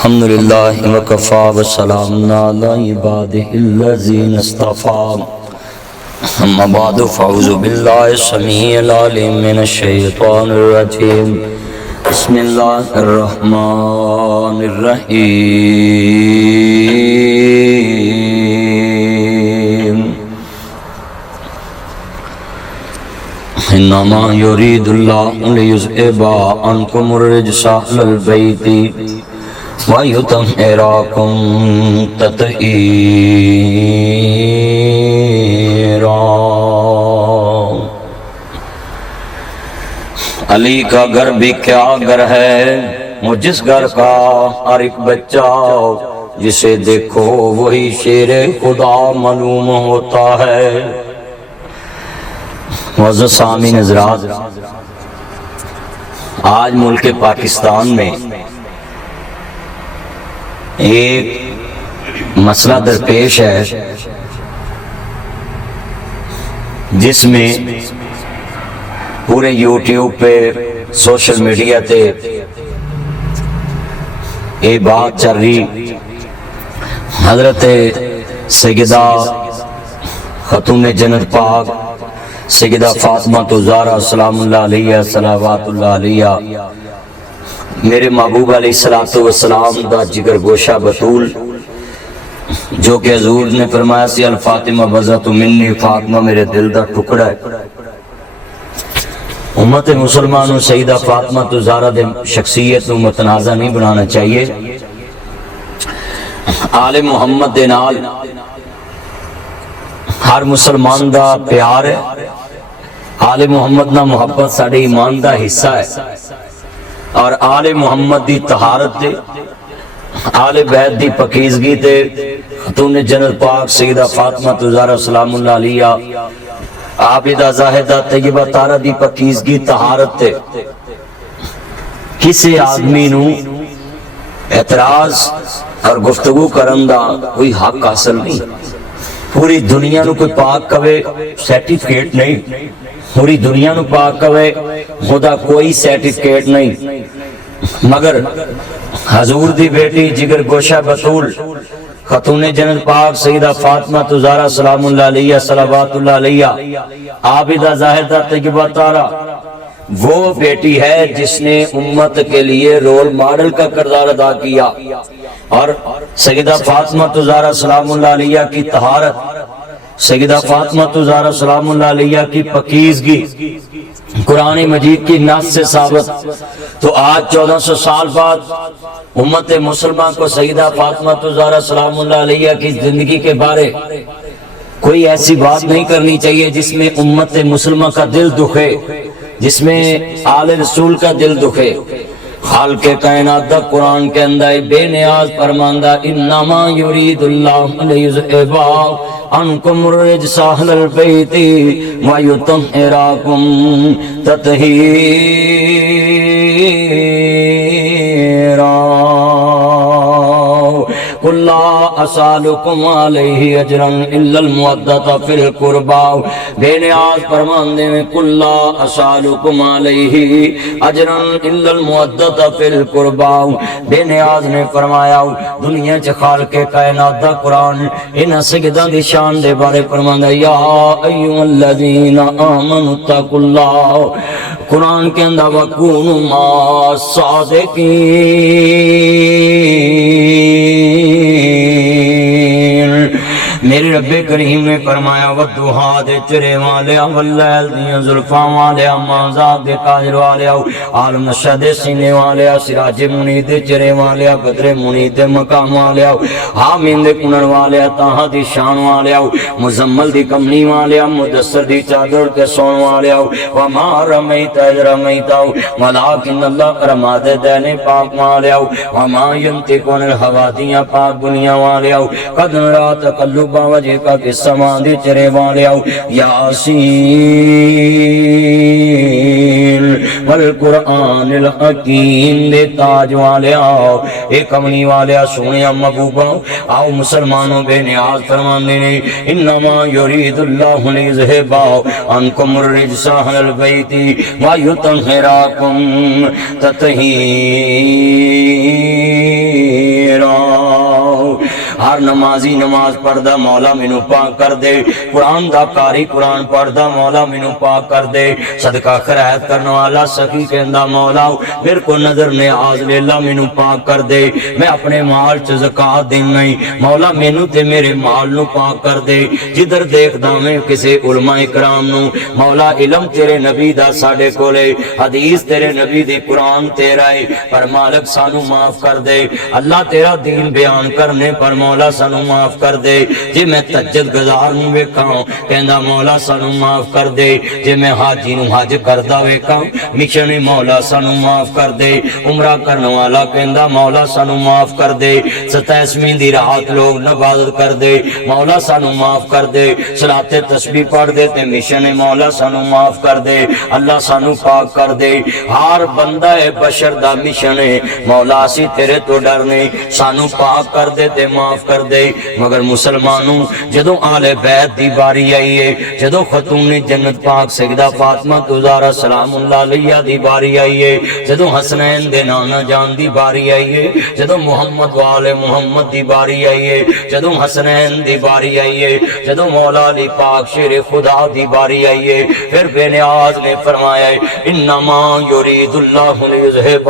الحمدللہ وکفا وسلام علی عبادہ الذین اصطفیٰ اما بعد فاعوذ باللہ السمیع العلیم من الشیطان الرجیم بسم اللہ الرحمن الرحیم انما یرید اللہ لیذھب عنکم الرجس اہل البیت وَيُطَهِّرَكُمْ تَطْهِيرًا۔ علی کا گھر بھی کیا گھر ہے، وہ جس گھر کا ہر ایک بچہ جسے دیکھو وہی شیر خدا معلوم ہوتا ہے۔ معزز سامعین حضرات، آج ملک پاکستان میں ایک مسئلہ درپیش ہے جس میں پورے یوٹیوب پہ سوشل میڈیا تے یہ بات چل رہی، حضرت سیدہ خاتون جنت پاک سیدہ فاطمہ الزہرا سلام اللہ علیہ صلوات اللہ علیہ، میرے محبوب علیہ السلام دا جگر گوشہ بطول، جو کہ حضور نے فرمایا سی الفاطمہ بضعۃ منی، فاطمہ میرے دل دا ٹکڑا ہے۔ امت مسلمانوں سیدہ فاطمہ الزہرا دے شخصیت نو متنازع نہیں بنانا چاہیے۔ آل محمد دے نال ہر مسلمان دا پیار ہے، آل محمد نہ محبت ساڑے ایمان دا حصہ ہے، اور آل محمد دی طہارت دے، آل بیت دی پاکیزگی تے خاتون جنت پاک سیدہ فاطمہ الزہرا سلام اللہ علیہ عابدہ زاہدہ طیبہ طاہرہ دی پاکیزگی طہارت تے کسی آدمی نو اعتراض اور گفتگو کرن دا کوئی حق حاصل نہیں۔ پوری دنیا نو کوئی پاک کوے سرٹیفکیٹ نہیں، پوری دنیا نو پاک کوے خدا کوئی سرٹیفکیٹ نہیں، مگر حضور دی بیٹی جگر گوشہ بطول خاتون جنت پاک سیدہ فاطمہ الزہرا سلام اللہ علیہ صلوات اللہ علیہ عابدہ زاہدہ طیبہ طاہرہ وہ بیٹی ہے جس نے امت کے لیے رول ماڈل کا کردار ادا کیا، اور سیدہ فاطمہ الزہرا سلام اللہ علیہ کی طہارت، سیدہ فاطمہ الزہرا سلام اللہ علیہ کی پاکیزگی قرآن مجید کی نص سے ثابت۔ تو آج 1400 سال بعد امت مسلمان کو سیدہ فاطمہ الزہرا سلام اللہ علیہ کی زندگی کے بارے کوئی ایسی بات نہیں کرنی چاہیے جس میں امت مسلمان کا دل دکھے، جس میں آل رسول کا دل دکھے۔ خالق کائنات دا قرآن کے اندر بے نیاز فرماندہ انما یرید اللہ لیذھب عنکم الرجس اہل البیت ویطہرکم تطہیرا قل لا اسالکم علیہ اجرا الا المودۃ فی القربى، بے نیاز فرماندے میں قل لا اسالکم علیہ اجرا الا المودۃ فی القربى، بے نیاز نے فرمایا دنیا چ خالق کائنات دا قرآن انہاں سیداں دی شان دے بارے فرماندا یا ایھا الذین آمنوا اتقوا اللہ، قرآن کے اندر وکونوا مع الصادقین، میرے رب کریم نے فرمایا والضحیٰ دے چرے والیا واللیل دیاں زلفاں والیا مازاد دے قادر والیا عالم نشہ دے سینے والیا سراج منید دے چرے والیا بدر منید دے مقام والیا حامین دے کنن والیا تاہا دی شان والیا مزمل دی کمنی والیا مدثر دی چادر کے سون والیا وما رمیت اذ رمیت ولیکن اللہ رما دے دینے پاک والیا وما ینطق عن الہوی دیاں پاک بنیاں والیا قد نرا تقلب وجہ کا کہ سما دے چرے والیا یاسین والقرآن الحکیم دے تاج والیا اے کمنی والیا سونیا محبوبا آؤ مسلمانوں بے نیاز فرماندے نے انما یرید اللہ لیذھب عنکم الرجس اہل البیت ویطہرکم تطہیرا ہر نمازی نماز پڑھدا مولا مینوں پاک کر دے، قرآن دا قاری قرآن پڑھدا مولا مینوں پاک کر دے، صدقہ خیرات کرن والا سخی کہندا مولا میرے کو نظر نیاز ویلا مینوں پاک کر دے، میں اپنے مال چ زکات دینا مولا مینوں تے میرے مال نو پاک کر دے، جدھر دیکھدا میں کسے علماء اکرام نو مولا علم تیرے نبی دا ساڈے کولے، حدیث تیرے نبی دی، قرآن تیرا ہے، پر مالک سانو معاف کر دے، اللہ تیرا دین بیان کرنے پر مولا سانو معاف کر دے، جے میں تہجد گزار نو ویکھاں کہندا مولا سانو معاف کر دے، جے میں حاجی نو حج کردا ویکھاں مشن مولا سانو معاف کر دے، عمرہ کرن والا کہندا مولا سانو معاف کر دے، 27ویں دی رات لوگ عبادت کر دے مولا سانو معاف کر دے، صلاۃ تسبیح پڑھ دے تے مشن مولا سانو معاف کر دے، اللہ سانو پاک کر دے، ہر بندہ بشر دا مشن ہے مولا اسی تیرے تو ڈرنے، سانو پاک کر دے تے معاف کر دے، مگر مسلمانوں جدوں آل بیت دی باری آئی ہے، جدوں خاتون جنت پاک سیدہ فاطمہ زہرا سلام اللہ علیہا دی باری آئی ہے، جدوں حسنین دے نانا جان دی باری آئی ہے، جدوں محمد والے محمد دی باری آئی ہے، جدوں حسنین دی باری آئی ہے، جدوں مولا علی پاک شیر خدا دی باری آئی ہے، پھر بے نیاز نے فرمایا ہے انما یرید اللہ لیذھب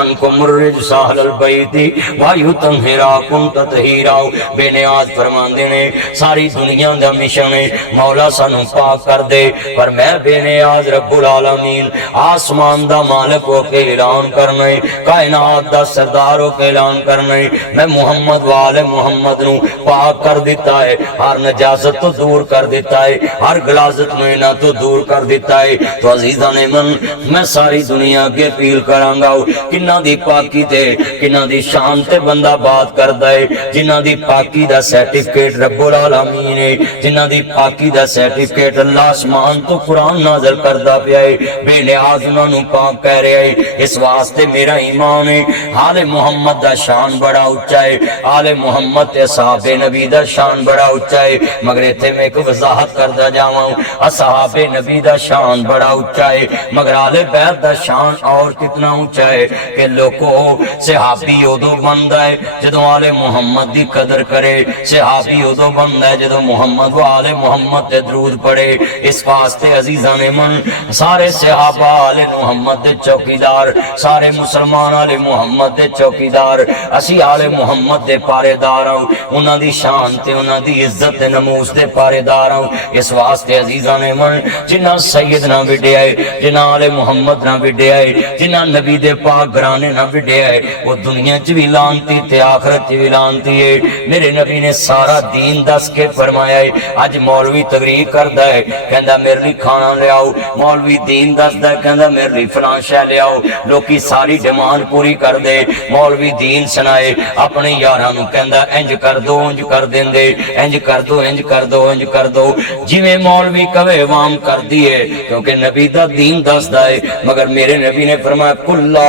عنکم الرجس اہل البیت ویطہرکم تطہیرا، بے نیاز فرماندے نے ساری دنیا دا مشن ہے مولا سانو پاک کر دے، پر میں بے نیاز رب العالمین آسمان دا مالک ہو کے اعلان کرنا ہے، کائنات دا سردار ہو کے اعلان کرنا ہے، میں محمد والے محمد نو پاک کر دیتا ہے، ہر نجاست تو دور کر دیتا ہے، ہر غلاظت میں تو دور کر دیتا ہے، تو عزیزان من میں ساری دنیا کے اپیل کرانگا کنہ دی پاکی تے کنہ دی شان تے بندہ بات کردا ہے، جنہ دی پاکی دا سرٹیفکیٹ رب العالمین ہے، جنہ دی پاکی دا سرٹیفکیٹ اللہ آسمان تو قرآن نازل کردا پیا ہے، بے نیاز انہاں نو پاک کہہ رہا ہے، اس واسطے میرا ایمان ہے آل محمد دا شان بڑا اونچا ہے، آل محمد تے صحاب نبی دا شان بڑا اونچا ہے، مگر ایتھے میں ایک وضاحت کردا جاواں اصحاب نبی دا شان بڑا اونچا ہے، مگر آل بیت دا شان اور کتنا اونچا ہے کہ لوگوں صحابی ادو بندا ہے جدوں آل محمد دی قدر کرے، صحابی ادو بندا ہے جدوں محمد و آل محمد تے درود پڑھے، اس واسطے عزیزان من سارے صحابہ آل محمد دے چوکیدار، سارے مسلمان آل محمد دے چوکیدار، اسی آل محمد دے پارے دار ہوں، انہاں دی شان تے انہاں دی عزت تے نموس دے پارے دار ہوں، اس واسطے عزیزان من جنہ سیدنا وڈیا ہے، جنہ آل محمد نہ وڈیا ہے، جنہ نبی دے پاک گرانے نہ وڈیا ہے، وہ دنیا چ بھی لانتی تے آخرت چ بھی لانتی ہے، میرے نبی نے سارا دین دس کے فرمایا ہے، اج مولوی تقریر کردا ہے کہندا میرے لیے کھانا لے آؤ، مولوی دین دسدا ہے کہندا میرے لیے فلاں شے لے آؤ، لوکی ساری ڈیمانڈ پوری کر دے، مولوی دین سنائے اپنے یاراں نو کہندا انج کر دو انج کر دیندے، انج کر دو انج کر دو انج کر دو، جویں مولوی کہے عوام کر دیے، کیونکہ نبی دا دین دسدا ہے، مگر میرے نبی نے فرمایا کل لا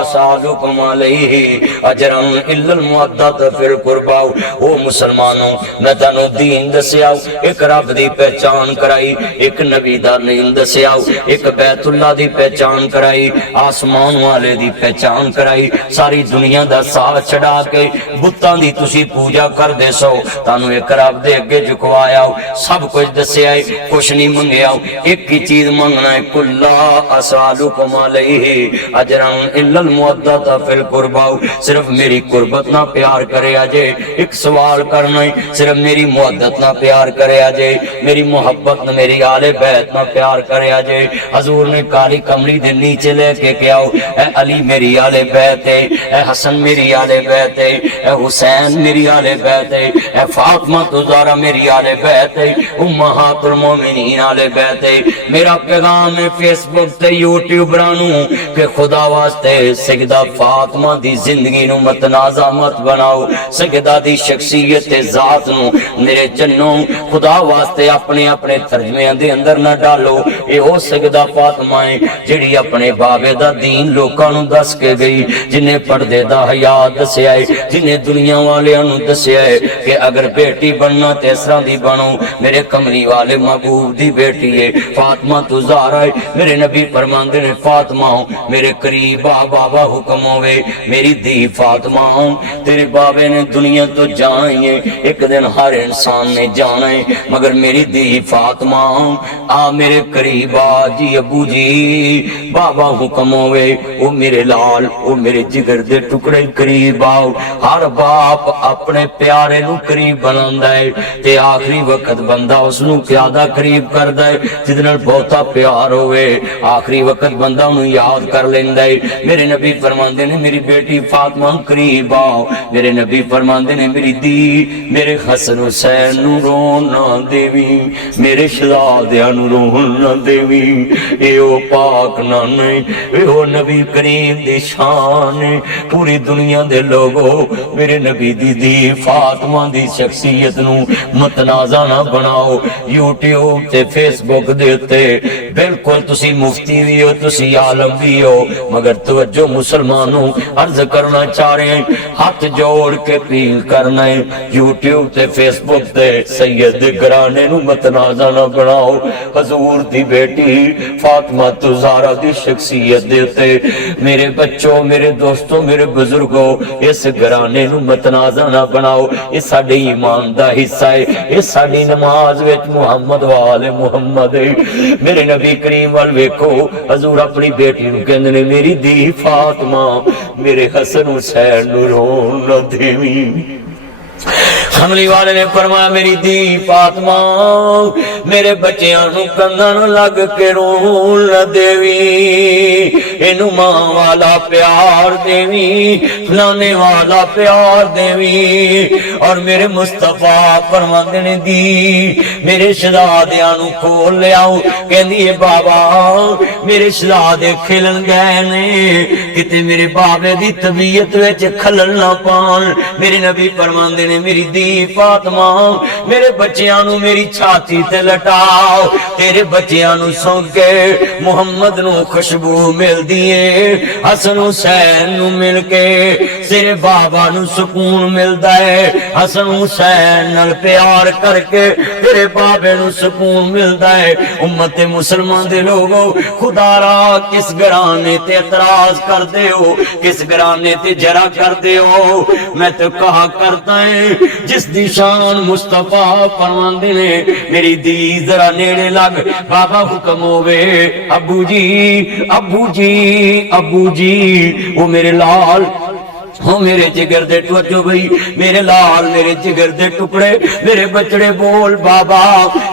اسالکم علیہ اجرا الا المودۃ فی القربى، او مسلمانوں میں تانوں دین دسیا، ایک رب دی پہچان کرائی، ایک نبی دا دین دسیا، ایک بیت اللہ دی پہچان کرائی، آسمان والے دی پہچان کرائی، ساری دنیا دا ساتھ چھڑا کے بتاں دی تسی پوجا کر دے سو، تانوں ایک رب دے اگے جھکوایا، سب کچھ دسیا ہے، کچھ نہیں منگیا، ایک ہی چیز منگنا ہے کل لا اسالکم علیہ اجرا الا المودۃ فی القربى، صرف میری قربت نہ پیار کرے آجے، ایک سوال کرنا ہے صرف میری محبت نہ پیار کرے آجے، میری محبت نہ میری آل بیت نہ پیار کرے آجے، حضور نے کالی کملی دے نیچے لے کے کیا ہو، اے علی میری آل بیت ہے، اے حسن میری آل بیت ہے، اے حسین میری آل بیت ہے، اے فاطمہ زہرا میری آل بیت ہے، امہات المومنین آل بیت ہے، میرا پیغام ہے فیس بک تے یوٹیوب رانوں کہ خدا واسطے سیدہ فاطمہ دی زندگی نو متنازع مت بناؤ، سیدہ دی شخصیت ذات نو میرے جنوں خدا واسطے اپنے اپنے ترجمے دے اندر نہ ڈالو، اے او سیدہ فاطمہ ہے جڑی اپنے بابے دا دین لوکاں نو دس کے گئی، جنہیں پردے دا حیا دسیا ہے، جنہیں دنیا والیاں نو دسیا ہے کہ اگر بیٹی بننا تے اس طرح دی بنو، میرے کملی والے محبوب دی بیٹی ہے فاطمہ زہرا ہے، میرے نبی فرماندے نے فاطمہ میرے قریب بابا حکم ہوئے، میری دی فاطمہ تیرے بابے نے دنیا دنیا تو جائیں ایک دن ہر انسان نے جانا ہے مگر میری دی فاطمہ آ میرے قریب آ جی ابو جی بابا حکم ہوئے او میرے لال او میرے جگر دے ٹکڑے قریب آؤ ہر باپ اپنے پیارے نو قریب بناندا ہے تے آخری وقت بندہ اس نو پیادہ قریب کردا ہے جدنا بہتا پیار ہوئے آخری وقت بندہ انہوں یاد کر لیندا ہے میرے نبی فرماندے نے میری بیٹی فاطمہ قریب آؤ میرے نبی فرماندے نے میری دی میرے حسن حسین نو رون نہ دیوی میرے شہزادیاں نو رون نہ دیوی اے او پاک نانے اے او نبی کریم دی شان پوری دنیا دے لوگو میرے نبی دی فاطمہ دی شخصیت نو متنازع نہ بناؤ یوٹیوب تے فیس بک دیتے بالکل تسی مفتی بھی ہو تسی عالم بھی ہو مگر توجہ مسلمانوں عرض کرنا چاہ رہے ہیں ہاتھ جوڑ کے اپیل کرنا ہے یوٹیوب تے فیس بک تے سید گرانے نو متنازع نہ بناؤ حضور دی بیٹی فاطمہ زہرا دی شخصیت دیتے میرے بچوں میرے دوستوں میرے بزرگوں اس گرانے نو متنازع نہ بناؤ یہ ساڈے ایمان دا حصہ ہے یہ ساڈی نماز وچ محمد وال محمد میرے نبی کریم وال ویکھو حضور اپنی بیٹی نو کہندے نے میری دی فاطمہ میرے حسن حسین نو رون نہ دیویں حملی والے نے فرمایا میری دی فاطمہ میرے بچیاں نو کندن لگ کے رون نہ دیوی اینو ماں والا پیار دیوی فلانے والا پیار دیوی اور میرے مصطفیٰ فرماندے نے دی میرے شہزادیاں نو کھول لے آؤ کہندی ہے بابا میرے شہزادے کھلن گئے نے کتے میرے بابے دی طبیعت وچ خلل نہ پان میرے نبی فرماندے نے میری دی فاطمہ میرے بچیاں نو میری چھاتی تے لٹاؤ تیرے بچیاں نو سن کے محمد نو خوشبو مل دیئے حسن حسین نو مل کے تیرے بابا نو سکون ملدا ہے حسن حسین نال پیار کر کے تیرے بابے نو سکون ملدا ہے امت مسلمان دے لوگو خدا را کس گرانے تے اعتراض کر دے ہو کس گرانے تے جرا کر دے ہو میں تو کہا کرتا ہے جس دی شان مصطفیٰ فرماندے نے میری دی ذرا نیڑے لگ بابا حکم ہوئے ابو جی ابو جی ابو جی وہ میرے لال ہو میرے جگر دے توجہ بھئی میرے لال میرے جگر دے ٹکڑے میرے بچڑے بول بابا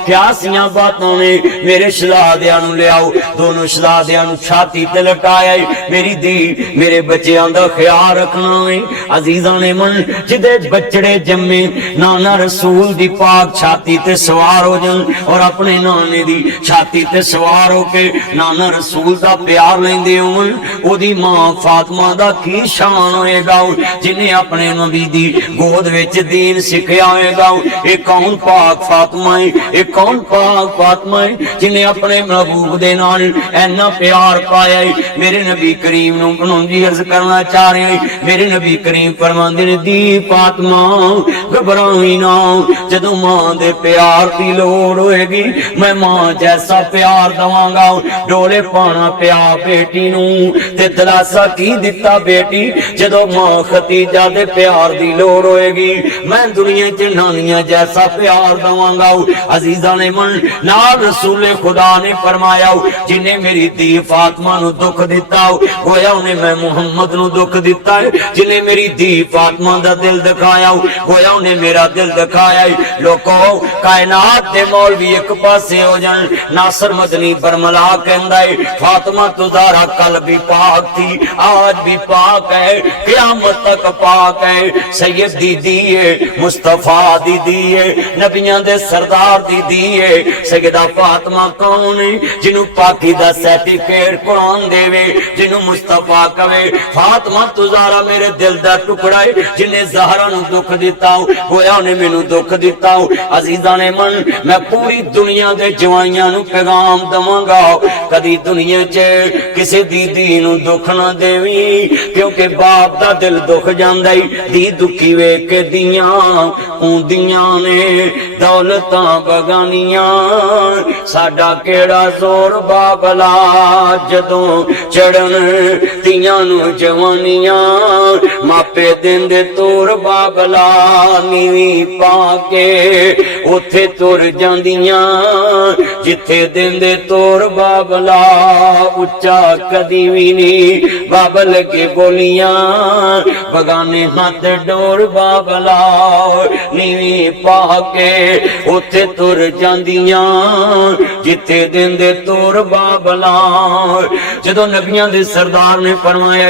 پیاسیاں باتوں نے میرے شہزادیاں نو لے آؤ دونوں شہزادیاں نو چھاتی تے لٹایا میری دی میرے بچیاں دا خیال رکھنا ہے عزیزاں نے من جدے بچڑے جمے نانا رسول دی پاک چھاتی تے سوار ہو جن اور اپنے نانے دی چھاتی تے سوار ہو کے نانا رسول دا پیار لیندے ہون او دی ماں فاطمہ دا کی شان ہوئے گا جنہیں اپنے نبی دی گود وچ دین سکھیا ہوئے گا ایک کون پاک فاطمہ ہے ایک کون پاک فاطمہ ہے جنہیں اپنے محبوب دے نال اینا پیار پایا ہے میرے نبی کریم نو انہوں جی عرض کرنا چاہ رہے ہیں میرے نبی کریم فرماندے نے دی فاطمہ گھبرائی نہ جدوں ماں دے پیار دی لوڑ ہوئے گی میں ماں جیسا پیار دواں گا ڈولے پانا پیا بیٹی نو تے دلاسا کی دتا بیٹی جدوں ماں ختیجہ دے پیار دی لوڑ ہوئے گی میں دنیا چ نانیاں جیسا پیار دواں گا عزیزاں نے من نال رسول خدا نے فرمایا جنہیں میری دی فاطمہ نو دکھ دیتا گویا انہیں میں محمد نو دکھ دیتا ہے جنہیں میری دی فاطمہ دا دل دکھایا گویا انہیں میرا دل دکھایا لوگو کائنات دے مولوی ایک پاسے ہو جان ناصر مدنی برملا کہندا ہے فاطمہ تو زہرا کل بھی پاک تھی آج بھی پاک ہے قیامت تک پاک ہے سید دی دیئے مصطفیٰ دی دیئے نبیان دے سردار دی دیئے سیدہ فاطمہ کون ہے جنہوں پاکی دا سیٹیفکیٹ قرآن دے وے جنہوں مصطفیٰ کوے فاطمہ تو زہرا میرے دل دا ٹکڑا ہے جنہیں زہرا نو دکھ دیتا ہوں گویا انہیں میں نو دکھ دیتا ہوں عزیزان من میں پوری دنیا دے جوائیاں نو پیغام دماں گا کدی دنیا چے کسی دی دی نو دکھ نہ دیویں کیونکہ باپ دا دل دکھ جاندائی دی دکھی وے کے دیاں اون دیاں نے دولتاں بگانیاں ساڈا کیڑا زور بابلا جدوں چڑھن دیاں نو جوانیاں ਮਾਪੇ ਦਿੰਦੇ ਤੋਰ ਬਾਬਲਾ ਨੀਵੀਂ ਪਾ ਕੇ ਉੱਥੇ ਤੁਰ ਜਾਂਦੀਆਂ ਜਿੱਥੇ ਦਿੰਦੇ ਤੋਰ ਬਾਬਲਾ ਉੱਚਾ ਕਦੀ ਵੀ ਨਹੀਂ ਬਾਬਲ ਕੇ ਬੋਲੀਆਂ ਬਗਾਨੇ ਹੱਥ ਡੋਰ ਬਾਬਲਾ ਨੀਵੀਂ ਪਾ ਕੇ ਉੱਥੇ ਤੁਰ ਜਾਂਦੀਆਂ ਜਿੱਥੇ ਦਿੰਦੇ ਤੋਰ ਬਾਬਲਾ। ਜਦੋਂ ਨਬੀਆਂ ਦੇ ਸਰਦਾਰ ਨੇ ਫਰਮਾਇਆ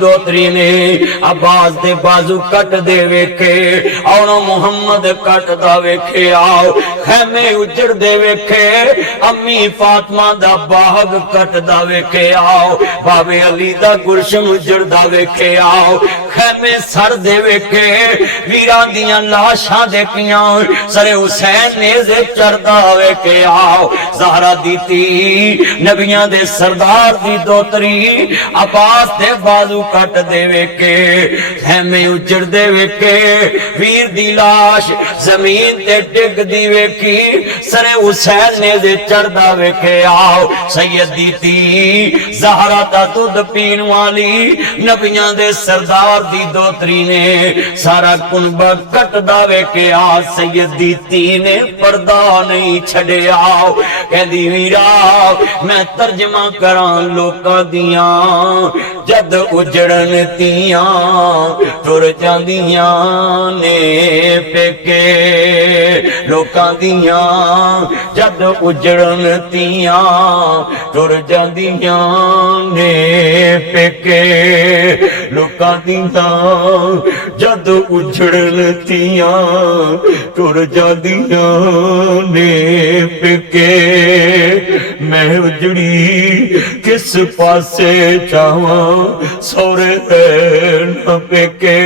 دوتری نے عباس دے بازو کٹ دے ویکھے اور محمد کٹ دا ویکھے آؤ خیمے اجڑ دے ویکھے امی فاطمہ دا باغ کٹ دا ویکھے آؤ بابے علی دا گلشن اجڑ دا ویکھے آؤ خیمے سر دے ویکھے ویران دیاں لاشاں دیکھیاں سر حسین نیزے چردہ ویکھے آؤ زہرہ دیتی نبیاں دے سردار دی دوتری عباس دے بازو کٹ دے ویکھے خیمے اجڑ دے ویکھے ویر دی لاش زمین تے ڈگ دی ویکھی سر حسین نیزے چردہ ویکھے آؤ سید دیتی زہرہ دا دودھ پین والی نبیاں دے سردار دی دوتری نے سارا کنبہ کٹ دا ویکھے آؤ سید دیتی نے پردہ نہیں چھڑے آؤ کہہ دی ویرا میں ترجمہ کران لوکاں دیاں جد اجڑن تیاں ٹر جاندیاں نے پیکے لوکاں دیاں جد اجڑن تیاں ٹر جاندیاں نے پیکے لوکاں دیاں جد اجڑن تیاں ٹر جاندیاں نے پیکے میں اجڑی کس پاسے چاہاں سورے نہ پیکے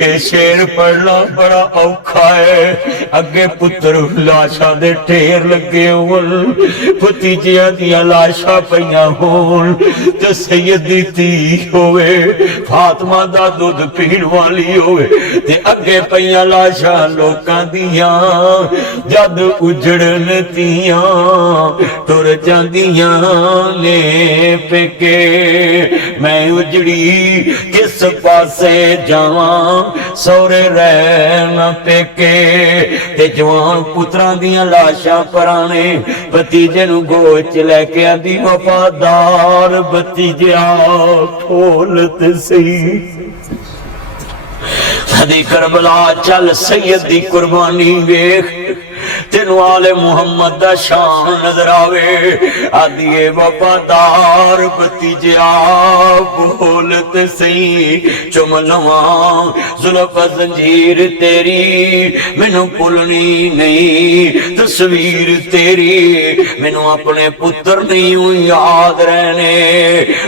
اے شیر پڑھنا بڑا اوکھا ہے اگے پتر لاشاں دے ٹھیر لگے ہون بھتیجیاں دیاں لاشاں پئیاں ہون تے سیدی تھی ہوئے فاطمہ دا دودھ پین والی ہوئے تے اگے پئیاں لاشاں لوکاں دیاں جد اجڑن تیاں ٹر جاندیاں نے پیکے میں اجڑی کس پاسے جاواں سورے رہنا پیکے تے جوان پتران دیاں لاشاں پرانے بتیجے نو گوچ لے کے آدھی وفادار بتیجے کھولت سی حدی کربلا چل سید دی قربانی ویکھ تینو آل محمد دا شان نظر آوے آدھیے وفادار بتیجے آپ بولت سی چم لواں زلف زنجیر تیری مینوں بھولنی نہیں تصویر تیری مینوں اپنے پتر نہیں یاد رہنے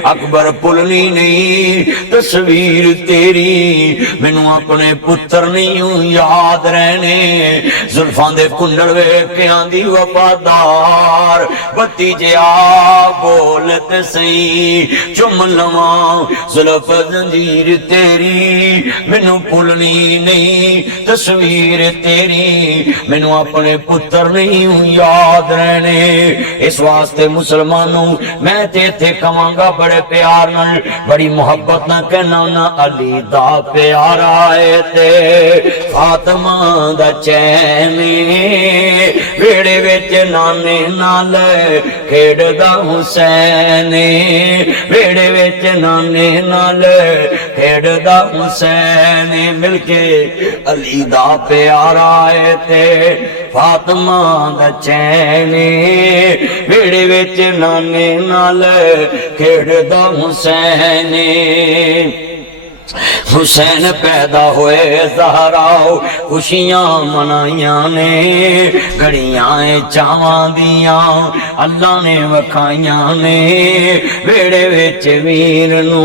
اکبر بھولنی نہیں تصویر تیری مینوں اپنے پتر نہیں یاد رہنے زلفان دے کنڈر ویکھے آندی وفادار بتیجے آ بولت سی چم لواں زلف زنجیر تیری مینوں بھولنی نہیں تصویر تیری مینوں اپنے پتر نہیں یاد رہنے اس واسطے مسلمانوں میں تے کہاں گا بڑے پیار نال بڑی محبت نہ کہنا نہ علی دا پیار آئے تے فاطمہ دا چین ویڑے وچ نانے نال کھیڈ دا حسین ویڑے وچ نانے نال کھیڈ دا حسین مل کے علی دا پیار آئے تے فاطمہ دا چین ویڑے وچ نانے نال کھیڈ دا حسین حسین پیدا ہوئے زہراؤ خوشیاں منائیاں نے گھڑیاں چاواں دیاں اللہ نے وکھائیاں نے ویڑے وچ ویر نو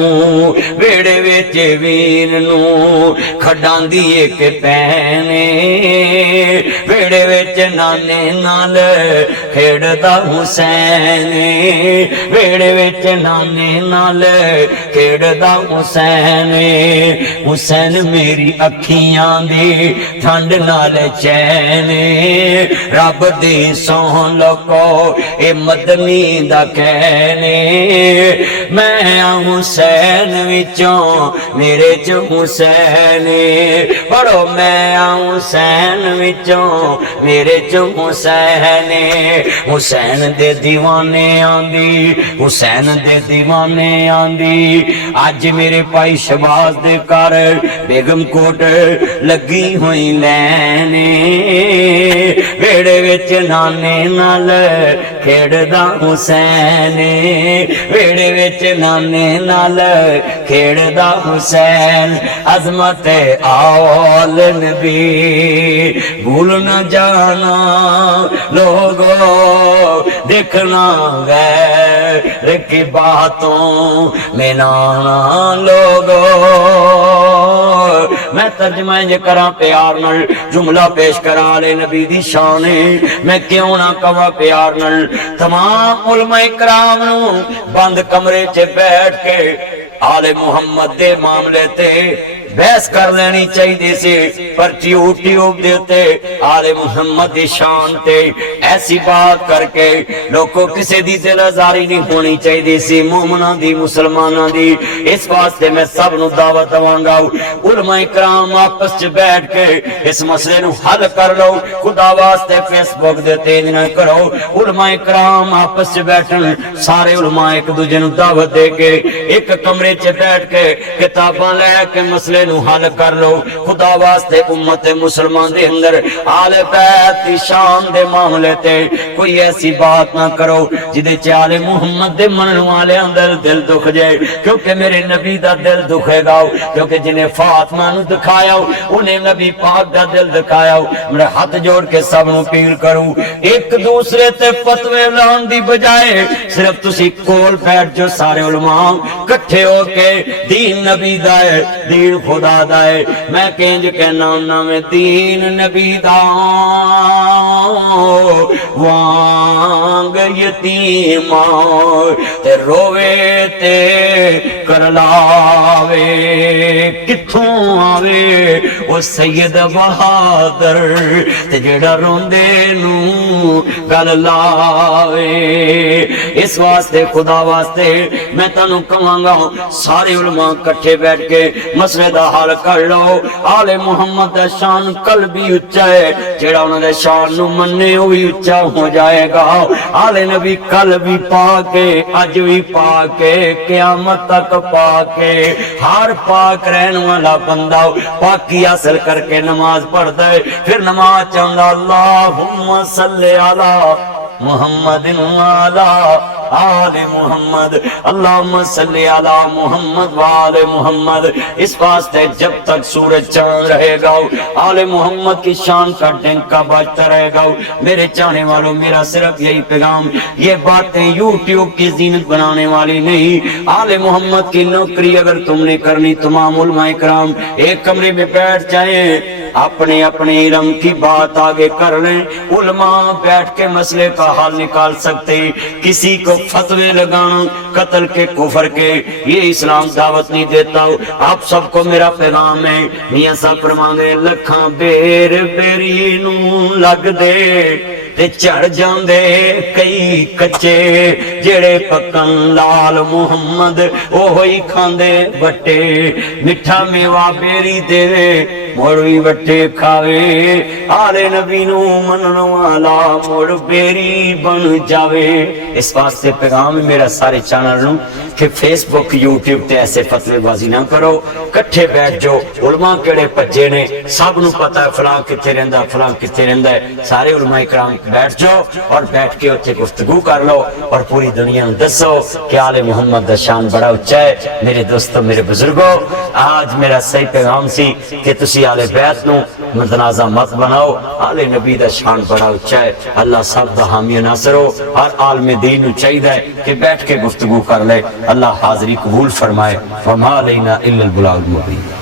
ویڑے وچ ویر نو کھڈاں دی ایک پینے ویڑے وچ نانے نال کھیڈدا حسین ویڑے وچ نانے نال کھیڈدا حسین حسین میری اکھیاں دی ٹھنڈ نال چین رب دی سون لکو اے مدنی دا کہنے میں حسین وچوں میرے چ حسین پڑھو میں حسین وچوں میرے چ حسین حسین دے دیوانے آندی حسین دے دیوانے آندی اج میرے پائی شباز دے کر بیگم کوٹ لگی ہوئی لینے ویڑے وچ نانے نال کھیڑدا حسین ویڑے وچ نانے نال کھیڑدا حسین عظمت آل نبی بھول نہ جانا لوگو دیکھنا غیر کی باتوں میں نانا لوگو میں ترجمہ یہ کراں پیار نال جملہ پیش کرا لے نبی دی شان میں کیوں نہ کہواں پیار نال تمام علماء کرام نو بند کمرے چ بیٹھ کے آل محمد دے معاملے تے بحث کر لینی چاہیے سی پر یوٹیوب دیتے آل محمد دی شان تے ایسی بات کر کے لوگوں کسی دی دل آزاری نہیں ہونی چاہیے سی مومناں دی مسلماناں دی اس واسطے میں سب نو دعوت دواں گا علماء کرام آپس چ بیٹھ کے اس مسئلے نو حل کر لو خدا واسطے فیس بک دے تیز نہ کرو علماء کرام آپس چ بیٹھن سارے علماء ایک دوجے نو دعوت دے کے ایک کمرے چ بیٹھ کے کتاباں لے کے مسئلے نو حل کر لو خدا واسطے امت مسلمان دے اندر آل بیت دی شان دے معاملے تے کوئی ایسی بات نہ کرو جدے چ آل محمد دے منن والے اندر دل دکھ جائے کیونکہ میرے نبی دا دل دکھے گا کیونکہ جنہیں فاطمہ نو دکھایا انہیں نبی پاک دا دل دکھایا میرے ہاتھ جوڑ کے سب نو اپیل کروں ایک دوسرے تے فتوے لان دی بجائے صرف تسی کول بیٹھ جو سارے علماء کٹھے ہو کے دین نبی دا ہے دین خدا دا ہے میں کہنج کہنا ہونا میں دین نبی دا وانگ یتیم تے روے تے کرلاوے کتھوں آوے وہ سید بہادر تے جڑا روندے نو گل لاوے اس واسطے خدا واسطے میں تانوں کہاں گا سارے علماء کٹھے بیٹھ کے مسئلے دا حل کر لو آل محمد دا شان کل بھی اچھا ہے جڑا انہوں نے شان نو مننے ہوئی اچھا ہو جائے گا آل نبی کل بھی پاکے اج بھی پاکے قیامت تک پاکے ہر پاک رہن والا بندہ پاکی حاصل کر کے نماز پڑھ دے پھر نماز چاہتا اللہم صلی علی محمد وعلی آل محمد اللہم صلی علی محمد وآل محمد اس واسطے جب تک سورج چاند رہے گا آل محمد کی شان کا ڈنکا بجتا رہے گا میرے چاہنے والوں میرا صرف یہی پیغام یہ باتیں یوٹیوب کی زینت بنانے والی نہیں آل محمد کی نوکری اگر تم نے کرنی تمام علماء کرام ایک کمرے میں بیٹھ جائیں اپنے اپنے علم کی بات آگے کر لیں علماء بیٹھ کے مسئلے کا حل نکال سکتے کسی کو فتوے لگانا قتل کے کفر کے یہ اسلام دعوت نہیں دیتا آپ سب کو میرا پیغام ہے میاں صاحب فرمانے لکھاں بیر بیری نو لگ دے تے چڑھ جاندے کئی کچے جڑے پکن لال محمد اوہی کھاندے بٹے مٹھا میوہ بیری دے موڑوی بٹے کھاوے آل نبی نو منن والا موڑ بیری بن جاوے اس واسطے پیغام میرا سارے چینل نو کہ فیس بک یوٹیوب تے ایسے فتوے بازی نہ کرو کٹھے بیٹھ جو علماء کیڑے پجے نے سب نو پتہ ہے فلاں کتے رہندا فلاں کتے رہندا ہے سارے علماء کرام بیٹھ جاؤ اور بیٹھ کے اتنے گفتگو کر لو اور پوری دنیا میں دسو کہ آل محمد دا شان بڑا اچھا ہے میرے دوستوں میرے بزرگوں آج میرا صحیح پیغام سی کہ تسی آل بیت نو متنازع مت بناؤ آل نبی دا شان بڑا اچھا ہے اللہ سب دا حامی ناصر ہو ہر عالم دین نو چاہیے کہ بیٹھ کے گفتگو کر لے اللہ حاضری قبول فرمائے وما علینا الا البلاغ المبین